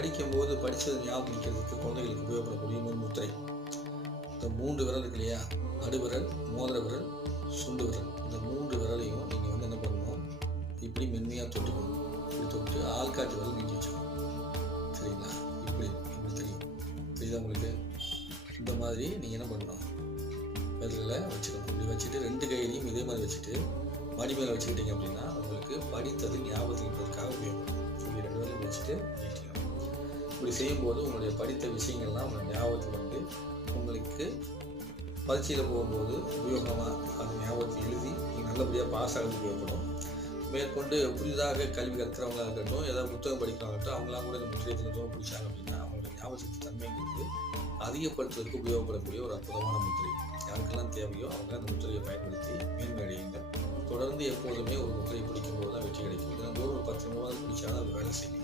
படிக்கும்போது படித்தது ஞாபகம் நிற்கிறதுக்கு குழந்தைகளுக்கு உபயோகப்படக்கூடிய முத்திரை. இந்த 3 விரல் இருக்கு இல்லையா, நடுவிரல், மோதிர விரல், சுண்டு விரல், இந்த 3 விரலையும் நீங்கள் என்ன பண்ணணும், இப்படி மென்மையாக தொட்டுக்கணும். இப்படி தொட்டு ஆள்காட்டி விரல் நீட்டி வச்சுக்கணும். சரிங்களா? இப்படி தெரியும், தெரியுதா உங்களுக்கு? இந்த மாதிரி நீங்கள் என்ன பண்ணணும், விரலில் வச்சுக்கணும். இப்படி வச்சுட்டு 2 கையிலையும் இதே மாதிரி வச்சுட்டு மடி மேலே வச்சுக்கிட்டீங்க அப்படின்னா உங்களுக்கு படித்தது ஞாபகத்துக்காக உபயோகப்படும். இப்படி 2 விரலையும் வச்சுட்டு நீட்டிக்கணும். இப்படி செய்யும்போது உங்களுடைய படித்த விஷயங்கள்லாம் உங்கள் ஞாபகத்துக்கு உங்களுக்கு பரீட்சையில் போகும்போது உபயோகமாக அந்த ஞாபகத்தை எழுதி நீங்கள் நல்லபடியாக பாஸ் ஆகிறது உபயோகப்படும். மேற்கொண்டு புதிதாக கல்வி கற்கிறவங்களாக இருக்கட்டும், ஏதாவது புத்தகம் படிக்கிறவங்கட்டும், அவங்களாம் கூட இந்த முத்திரையை பிடிச்சாங்க அப்படின்னா அவங்களுடைய ஞாபகத்தை தன்மைங்கிறது அதிகப்படுத்துவதற்கு உபயோகப்படக்கூடிய ஒரு அற்புதமான முத்திரை. யாருக்கெல்லாம் தேவையோ அவங்க அந்த முத்திரையை பயன்படுத்தி மேன்மையடையுங்க. தொடர்ந்து எப்போதுமே ஒரு முத்திரையை பிடிக்கும்போது தான் வெற்றி கிடைக்கும். தினந்தோறும் ஒரு 10 நிமிடம் பிடிச்சாலும் அது வேலை செய்யும்.